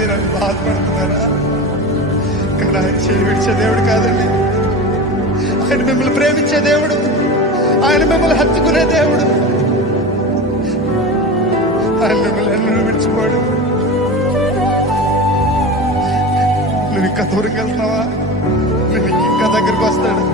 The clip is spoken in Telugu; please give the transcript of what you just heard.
మీరు అని బాధపడుతున్నారా? కానీ ఆయన చేయి విడిచే దేవుడు కాదండి. ఆయన మిమ్మల్ని ప్రేమించే దేవుడు, ఆయన మిమ్మల్ని హత్తుకునే దేవుడు. ఆయన మిమ్మల్ని ఎన్నడూ విడిచిపోడు. నువ్వు ఇంకా దూరంగా వెళ్తున్నావా? నువ్వు ఇంకా దగ్గరకు వస్తాడు.